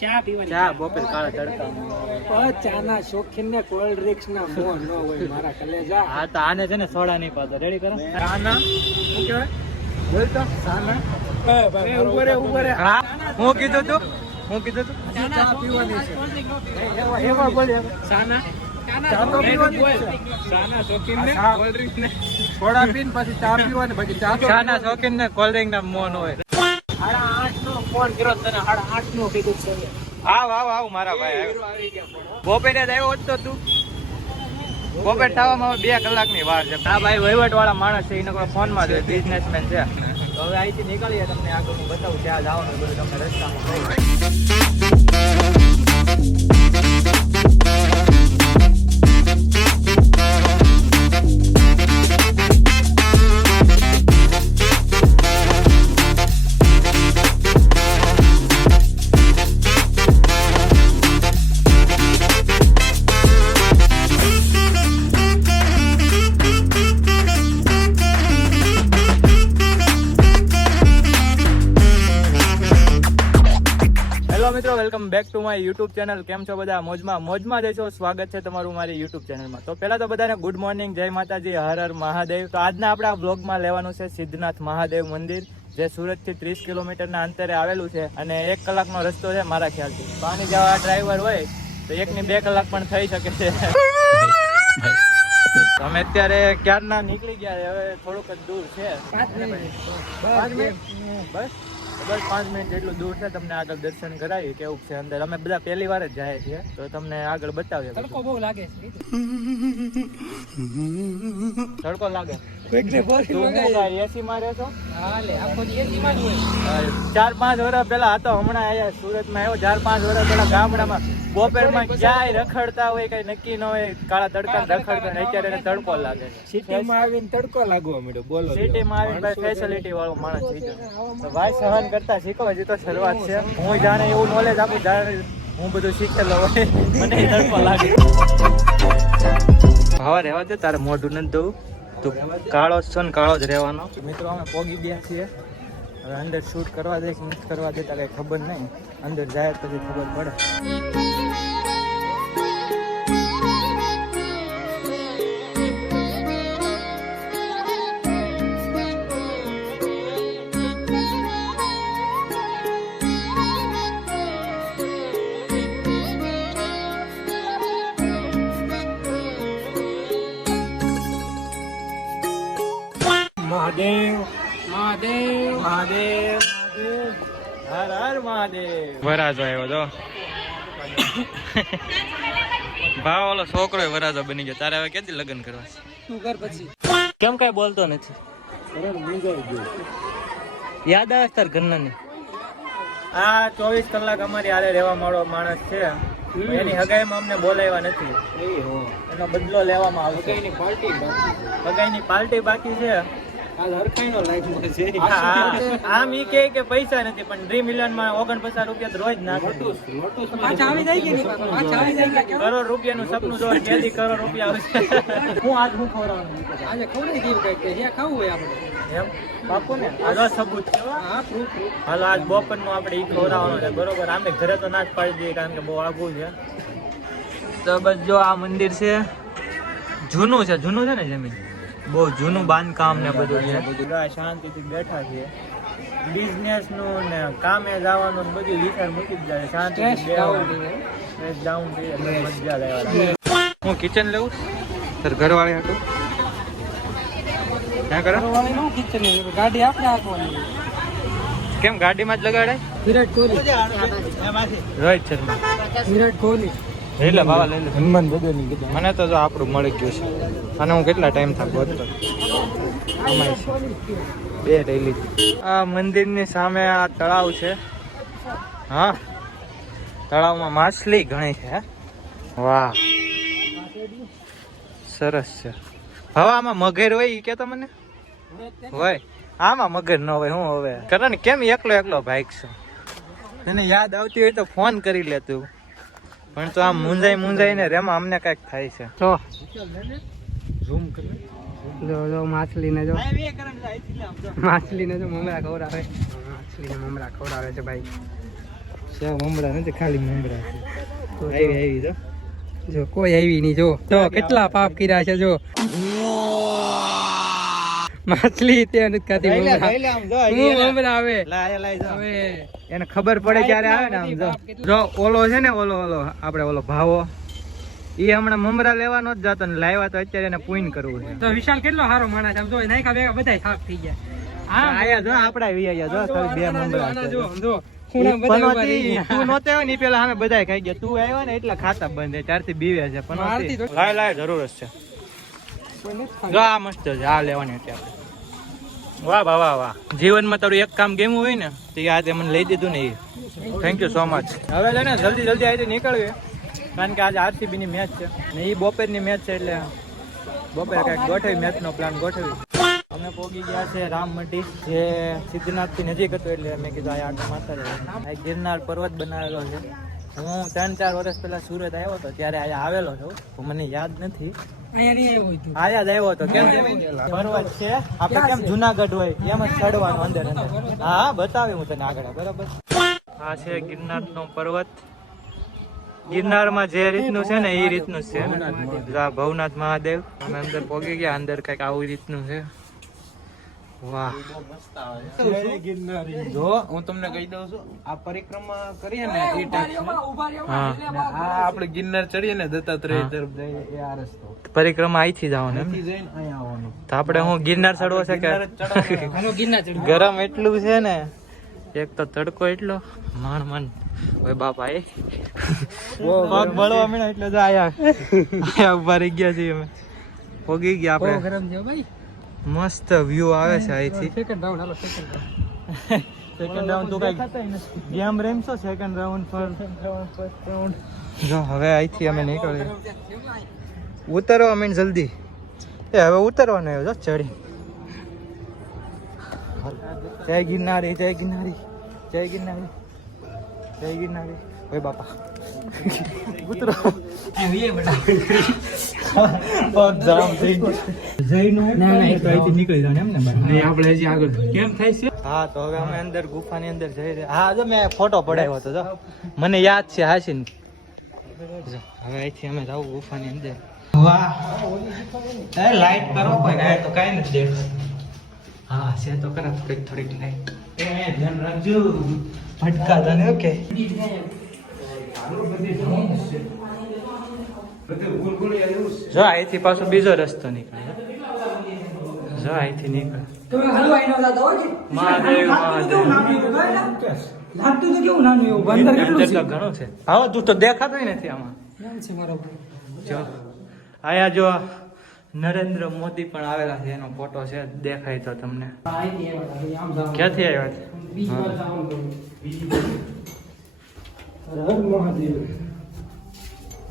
ચા બપોર કાળા તડકા ચાના શોખીન ને કોલ્ડ ડ્રિંક્સ ના મોહ ન હોય મારા કલેજા. હા તો આને છે ને સોડા નહીં પાતો રેડી કરો સાના શું કહેવાય બોલ તો સાના ઉભો રે હા હું કીધું તું ચા પીવાની છે. એવા બોલ્યા સાના ચા તો પીવાની જ છે. ચાના શોખીન ને હા. કોલ્ડ ડ્રિંક્સ ને સોડા પીને પછી ચા પીવાની બાકી ચાના શોખીન ને કોલ્ડ ડ્રિંક ના મોન હોય 8:30 નો ફોન કર્યો તને 8:30 નો કીધું છે. આવ મારા ભાઈ આવી ગયા પણ. બપોરે જ આવ્યો હોત તો તું બપોર થવામાં હવે 2 કલાકની વાર છે. આ ભાઈ વહીવટ વાળા માણસ છે એને કોઈ ફોનમાં જોઈએ બિઝનેસમેન છે. તો હવે અહીંથી નીકળીએ તમને આગળ હું બતાવું ત્યાં જવાનું બધું તમને રસ્તામાં કહું. મિત્રો welcome back to my YouTube channel. કેમ છો બધા? મોજમાં જશો. સ્વાગત છે તમારું મારી યુટ્યુબ ચેનલમાં. તો પહેલા તો બધાને ગુડ મોર્નિંગ, જય માતાજી, હર હર મહાદેવ. તો આજના આપણા બ્લોગમાં લેવાનું છે સિદ્ધનાથ મહાદેવ મંદિર, જે સુરતથી 30 કિલોમીટરના અંતરે આવેલું છે અને 1 કલાકનો રસ્તો છે મારા ખ્યાલથી. પાણી જવા ડ્રાઈવર હોય તો 1 ની 2 કલાક પણ થઈ શકે છે. અમે અત્યારે ક્યારના નીકળી ગયા, હવે થોડુંક જ દૂર છે. 5 મિનિટ બસ 5 મિનિટ જેટલું દૂર છે. તમને આગળ દર્શન કરાવી કેવું છે અંદર. અમે બધા પહેલી વાર જ જાય છીએ તો તમને આગળ બતાવીએ. તડકો બહુ લાગે છે. તડકો લાગે એસી માં રહેશો? હા લે આખો દી એસી માં જ હોય. 4-5 વર્ષ પેલા હતો, હમણાં અહીંયા સુરતમાં આવ્યો. 4-5 વર્ષ પેલા ગામડામાં બપોરમાં ક્યાંય રખડતા હોય કઈ નક્કી ન હોય, કાળા તડકા રખડતા ને અત્યારે એને તડકો લાગે. સિટીમાં આવીને તડકો લાગવા મળ્યો. બોલો સિટીમાં આવીને ભાઈ ફેસિલિટી વાળો માણસ થઈ ગયો. તો ભાઈ સહન કરતા શીખો, હજી તો શરૂઆત છે. હું જાણે એવું નોલેજ આપું જાણે હું બધું શીખેલો હોય, મને તડકો લાગે. હવા રહેવા દે, તારે મોઢું નથી દઉં. તું કાળો જ છો ને કાળો જ રહેવાનો. મિત્રો અમે પોગી ગયા છીએ. હવે અંદર શૂટ કરવા દે કે નથી કરવા દે તારે ખબર નહીં. અંદર જાય પછી ખબર પડે. મહાદેવ મહાદેવ મહાદેવ હર હર મહાદેવ. વરાજો આવ્યો તો ભાવ ઓલો છોકરો વરાજો બની ગયો. તારે હવે ક્યાંથી લગ્ન કરવા? તું કર પછી. કેમ કઈ બોલતો નથી? યાદ આવે તાર ઘરના ની? આ 24 કલાક અમારી હારે રહેવા વાળો માણસ છે. એની હગાઈમાં અમને બોલાવ્યા નથી. એનો બદલો લેવામાં આવશે. હગાઈની પાર્ટી બાકી છે. આમ ઈ કે પૈસા નથી, પણ ડ્રીમ ઇલેવન માં 49 રૂપિયા રોજ નાખે. કરોડ રૂપિયાનું સપનું જો કેદી કરોડ રૂપિયા આવશે. હું આજ હું ખવડાવવાનું આજે ખવડાવી દીધું કઈ કે ખાવું હોય આપણે. એમ બાપુ ને આ સબૂત છે. હા પ્રૂફ. હાલો આજ બપોરનું આપણે ઈ ખવડાવવાનું છે બરોબર. આમે ઘરે તો ના જ પાડી દઈએ કારણ કે બહુ આઘું છે. તો બસ જો આ મંદિર છે, જૂનું છે ને જમીન બહુ જૂનું બાંધકામ ને બધું છે. શાંતિથી બેઠા છીએ. બિઝનેસ નું ને કામે જવાનું ને બધું વિચાર મૂકી જ જાય. શાંતિથી ડાઉન થઈ જાય, મજા આવે. હું કિચન લેવું સર ઘરવાળી હતું ક્યાં કરે કિચન ગાડી આપણે આપવાની. કેમ ગાડીમાં જ લગાડાય? વિરાટ કોહલી રોહિત શર્મા વિરાટ કોહલી એટલે બાવા લઈ લે. હનુમાન ભગવાનની કીધા. મને તો જો આપણું મળી ગયું છે અને હું કેટલા ટાઈમ થાય બોલતો બે ડેલી. આ મંદિરની સામે આ તળાવ છે. હા તળાવમાં માછલી ઘણી છે. વાહ સરસ છે. હવે આમાં મગર હોય ઈ કેતો મને હોય? આમાં મગર ન હોય. હું હવે કરે ને કેમ એકલો ભાઈક છે. એને યાદ આવતી હોય તો ફોન કરી લે તું. પણ તો આમ મુંજાઈ ને રેમાં અમને કઈક થાય છે. તો ઝૂમ કરે. જો માછલીને જો મમરા ખવડાવે. માછલીને મમરા ખવડાવે છે ભાઈ. છે મમરા નથી ખાલી મમરા છે આવી તો જો કોઈ આવી નહીં. જો કેટલા પાપ કર્યા છે. જો માછલી તે નથી ખાતી. મમરા આવે હવે એને ખબર પડે ક્યારે આવે ને આમ જો ઓલો છે ને ઓલો આપણે ઓલો ભાવો એ હમણાં મમરા લેવાનો જ જતો ને લાવ્યા તો અત્યારે એને પૂન કરવું છે. તો વિશાલ કેટલો સારો માણસ આમ જો નાયકા ભેગા બધા સાફ થઈ ગયા. આયા જો આપડા વિયા જો ખાલી બે મમરા છે. જો ખૂણા બધા ઉભા રહી પનોતી ગયા. તું નહોતો આવ્યો ને ઈ પેલા અમે બધાય ખાઈ ગયા. તું આવ્યો ને એટલે ખાતા બંધ છે ત્યારથી બીવે છે. મારતી તો- લાય જરૂર જ છે. કોઈ નથી ખાતું. જો આ મસ્ત છે આ લેવાની હતી આપણે. વાહ વાહ વાહ વાહ. જીવનમાં તારું એક કામ ગેમું હોય ને તો આ તે મને લઈ દીધું ને એ થેન્ક યુ સો મચ. હવે છે ને જલ્દી અહીંથી નીકળવી કારણ કે આજે આરસીબી ની મેચ છે ને એ બપોરની મેચ છે એટલે બપોરે કઈક ગોઠવી મેચ નો પ્લાન ગોઠવી. અમે પહોંચી ગયા છે રામમઢી જે સિદ્ધનાથ થી નજીક હતું એટલે મેં કીધું આ આટો મારતા જાય. આ ગિરનાર પર્વત બનાવેલો છે. હું 3-4 વર્ષ પહેલા સુરત આવ્યો હતો ત્યારે અહીંયા આવેલો છું પણ મને યાદ નથી. અહીંયા નહીં આવ્યો હોય તું. આયા જ આવ્યો હતો કેમ પર્વત છે આપણે કેમ જુનાગઢ હોય એમ જ ચડવાનું અંદર અંદર. હા બતાવી હું તને આગળ બરાબર. આ છે ગિરનાર નો પર્વત. ગિરનારમાં જે રીતનું છે ને એ રીતનું જ છે. આ ભવનાથ મહાદેવ અમે અંદર પહોંચી ગયા. અંદર કઈક આવું રીતનું છે. વાહ જો હું તમને કહી દઉં છું આ પરિક્રમા કરીએ ને એ ટાઈપ હા આ આપણે ગિરનાર ચડીએ ને દત્તાત્રેય તરફ જઈએ એ આ રસ્તો પરિક્રમા અહીંથી જવાનું એમ અહીંથી જઈને અહીંયા આવવાનું. તો આપણે હું ગિરનાર ચડવો છે ગિરનાર જ કે ચડવાનું. હાલો ગિરનાર ચડવું. ગરમ એટલું છે ને એક તો તડકો એટલો માંડ ઓય બાપા એ પગ બળવા મળ્યા એટલે તો આયા ઉભા રહી ગયા છીએ અમે. પોગી ગયા બહુ આપણે. ગરમ છે ભાઈ. મસ્ત વ્યૂ આવે છે અહીંથી. સેકન્ડ રાઉન્ડ હાલો સેકન્ડ રાઉન્ડ. સેકન્ડ રાઉન્ડ તું કઈ ગેમ રમશો સેકન્ડ રાઉન્ડ પર જો હવે અહીંથી અમે નીકળીએ. ઉતરવા મીન જલ્દી એ હવે ઉતરવાનું આવ્યો જો ચડી. જય ગિરનારી જય ગિરનારી જય ગિરનારી જય ગિરનારી ઓય બાપા ઉતરો પગ જામ થઈ ગયો. જયનું ના, ના, તો અહીંથી નીકળી જવાનું એમ ને બહાર? નહીં આપણે હજી આગળ કેમ થાય છે. હા તો હવે અમે અંદર ગુફાની અંદર જઈ રહ્યા. હા જો મેં ફોટો પડાવ્યો હતો જો મને યાદ છે હાસીન. જો હવે અહીંથી અમે જાવ ગુફાની અંદર. વાહ એ લાઈટ કરો ભાઈ આ તો કાઈ નથી દેખાતું. હા છે તો કરા થોડીક લાઈટ એ ધ્યાન રાખજો ભટકા તને ઓકે. જો અહીંથી પાછો બીજો રસ્તો નીકળે. જો અહીંથી નીકળે. તમે હલવાઈ ન જાતા હોય કે મહાદેવ મહાદેવ લાગતું તો કેવું નાનું એવું બંદર કેટલું જેટલો ઘણો છે. હવે તું તો દેખાતો નથી આમાં. છે નામ છે મારો ભાઈ. જો આયા જો નરેન્દ્ર મોદી પણ આવેલા છે એનો ફોટો છે દેખાય તો તમને. અહીંથી આવ્યા હતા, આમ જવાનું. ક્યાંથી આવ્યા છે? બીજી વાર જવાનું થયું. હર મહાદેવ.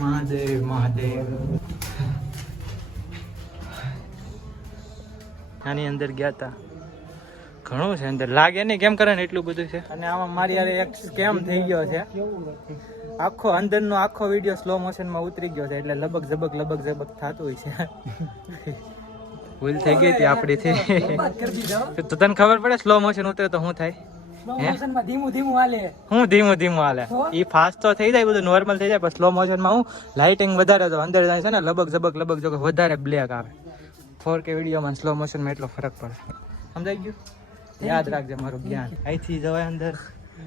મહાદેવ મહાદેવ. આની અંદર ગયા તા. ઘણું છે અંદર લાગે નહીં કેમ કરે ને એટલું બધું છે. અને આમાં મારી યાર એક સ્કેમ થઈ ગયો છે. કેવું નથી. આખો અંદરનો આખો વિડીયો સ્લો મોશનમાં ઉતરી ગયો છે એટલે લબક ઝબક થતું હોય છે. ભૂલ થઈ ગઈ હતી આપણીથી. વાત કરી દીધા હો. તો તને ખબર પડે સ્લો મોશન ઉતરે તો શું થાય? સ્લો મોશનમાં ધીમું ધીમું હાલે. હું ધીમું હાલે. ઈ ફાસ્ટ તો થઈ જાય બધું નોર્મલ થઈ જાય પણ સ્લો મોશનમાં હું લાઇટિંગ વધારે તો અંદર જાય છે ને લબક ઝબક વધારે બ્લેક આવે. 4K વિડીયોમાં સ્લો મોશનમાં એટલો ફરક પડે. સમજાઈ ગયું? યાદ રાખજે મારું જ્ઞાન. અહીંથી જવાય અંદર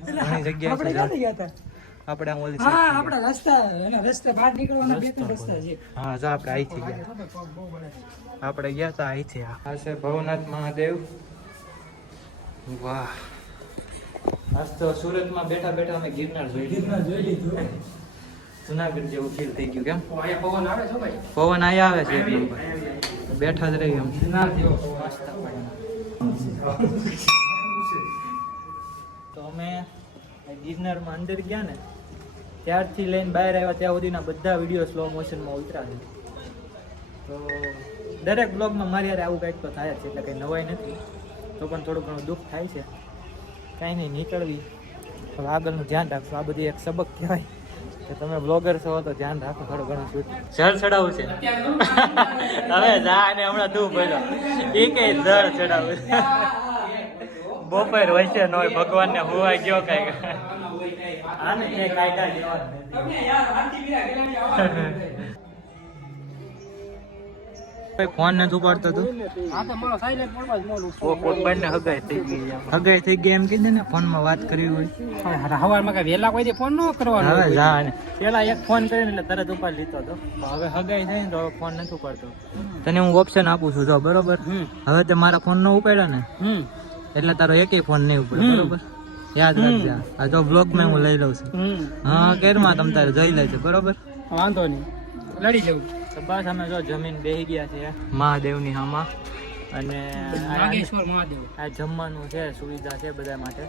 ઘણી જગ્યાએ આપણે ક્યાંથી ગયા હતા? આપણે આમ ઓલી હા side થી આપણા રસ્તા એના રસ્તે બહાર નીકળવાના બે ત્રણ રસ્તા છે. ગયા. હા જો આપણે અહીંથી ગયા. આપણે ગયા હતા અહીંથી. આ છે ભવનાથ મહાદેવ. વાહ આજ તો સુરતમાં બેઠા બેઠા અમે ગિરનાર જોઈ લીધું. જોઈ લીધું. જુનાગઢ જેવું ફીલ થઈ ગયું કેમ? અહીંયા પવન આવે છે ભાઈ. પવન અહીંયા આવે છે એક નંબર. બેઠા જ રહી એમ. ના જેવો પવન. તો અમે ગિરનારમાં અંદર ગયા ને ત્યારથી લઈને બહાર આવ્યા ત્યાં સુધીના બધા વિડીયો સ્લો મોશનમાં ઉતર્યા છે. તો દરેક બ્લોગમાં મારી યાર આવું કંઈક તો થાય જ છે એટલે કંઈ નવાઈ નથી. તો પણ થોડું ઘણું દુઃખ થાય છે. કાંઈ નહીં નીકળવી હવે આગળનું ધ્યાન રાખશું. આ બધી એક સબક કહેવાય કે તમે બ્લોગર છો તો ધ્યાન રાખો થોડું ઘણું શું જળ ચડાવવું છે. હવે જા ને હમણાં તું બોલો એ કઈ જળ ચડાવવું છે. બપોર વચ્ચે નો ભગવાન ને હોવા ગયો કઈ આને એ કાયદા લેવા જ નથી. ફોન નથી ઉપાડતો તું બંને હગાઈ થઈ ગઈ એમ કીધું ને ફોન માં વાત કરવી હોય હવારમાં કઈ વહેલા કોઈ ફોન ન કરવાનો હવે જા ને પેલા એક ફોન કરીને એટલે તરત ઉપાડ લીધો હતો હવે હગાઈ થાય ને તો હવે ફોન નથી ઉપાડતો તને હું ઓપ્શન આપું છું જો બરોબર હવે તે મારા ફોન નો ઉપાડ્યો ને એટલે તારો એકેય ફોન નહીં ઉપડે બરોબર યાદ રાખજે આ જો બ્લોગ માં હું લઈ લઉં છું હા કેરમાં તમ તારે જોઈ લેજો બરોબર વાંધો નહીં લડી જવું તો બસ અમે જો જમીન બેસી ગયા છે મહાદેવની હામાં અને નાગેશ્વર મહાદેવ આ જમવાનું છે સુવિધા છે બધા માટે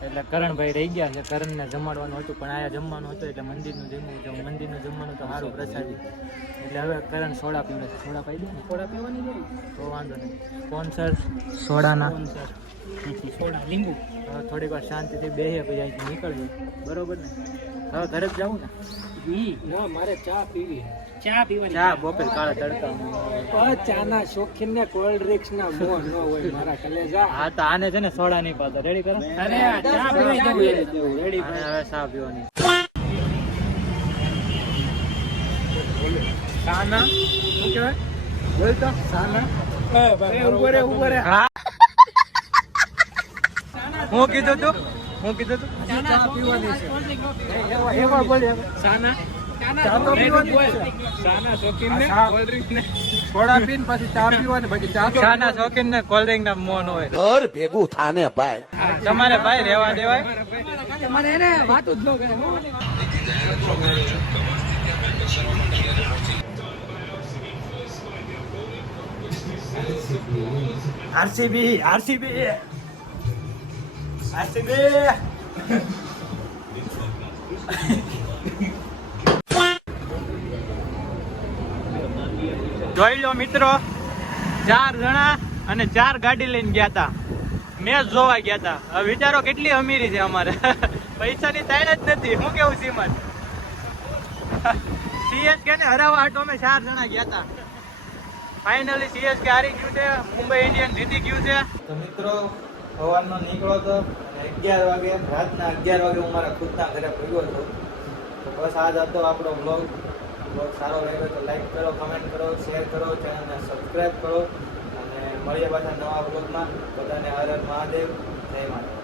એટલે કરણભાઈ રહી ગયા છે કરણને જમાડવાનું હતું પણ આયા જમવાનું હતું એટલે મંદિરનું જમવાનું તો સારું પ્રસાદી એટલે હવે કરણ સોડા પીવે છે સોડા પાઈ દે ને સોડા પીવાની છે તો વાંધો નહીં સ્પોન્સર સોડાના સોડા લીંબુ હવે થોડીક વાર શાંતિથી બેસીએ પછી અહીંથી નીકળીએ બરોબર ને હવે ઘરે જ જવું ને ના મારે ચા પીવી ચા પીવાની ચા બપોર કાળા તડકા ચા ના શોખીન ને કોલ્ડ ડ્રિંક્સ ના મોહ ન હોય મારા કલેજા હા તો આને છે ને સોડા નહીં પાતો રેડી કરો અરે ચા પીવાની જવું રેડી હવે ચા પીવાની સાના શું કહેવાય બોલ તો સાના ઉભો રે હું કીધું તું ચા પીવાની છે એવા બોલ સાના ચા તો પીવાની છે સાના શોખીન ને કોલ્ડ ડ્રિંક ને સોડા પીને પછી ચા પીવાની બાકી ચા તો ચાના શોખીન ને કોલ્ડ ડ્રિંક ના મોન હોય ઘર ભેગું થાને ભાઈ તમારે ભાઈ રહેવા દેવાય મને એને વાતું જ ન કરે આરસીબી જોઈ લો મિત્રો 4 જણા અને 4 ગાડી લઈને ગયા હતા મેચ જોવા ગયા હતા હવે વિચારો કેટલી અમીરી છે અમારે પૈસાની તાણ જ નથી શું કેવું સીમન સીએસકે ને હરાવવા હાટો અમે 4 જણા ગયા હતા ફાઇનલી સીએસકે હારી ગયું છે મુંબઈ ઇન્ડિયન્સ જીતી ગયું છે તો મિત્રો સવારનો નીકળો તો 11 વાગે રાતના 11 વાગે હું મારા ખુદના ઘરે ભેગો હતો તો બસ આજ હતો આપણો બ્લોગ સારો લાગ્યો તો લાઈક કરો કમેન્ટ કરો શેર કરો ચેનલને સબસ્ક્રાઈબ કરો અને મળીએ પાછા નવા બ્લોગમાં બધાને હર હર મહાદેવ જય માતા